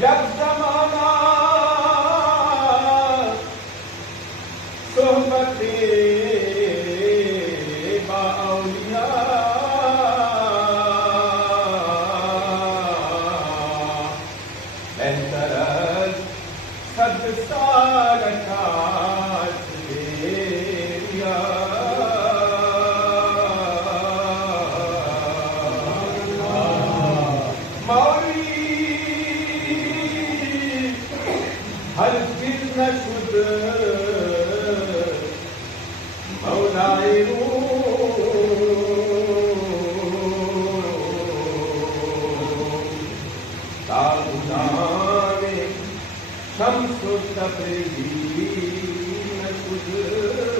जब जमाना सोहबते बाउलिया बेहतर सदसार काश देरिया हर दिल न शुद्ध मौलाए ताबुदाने शम्सु तब्रीज़ी न शुद्ध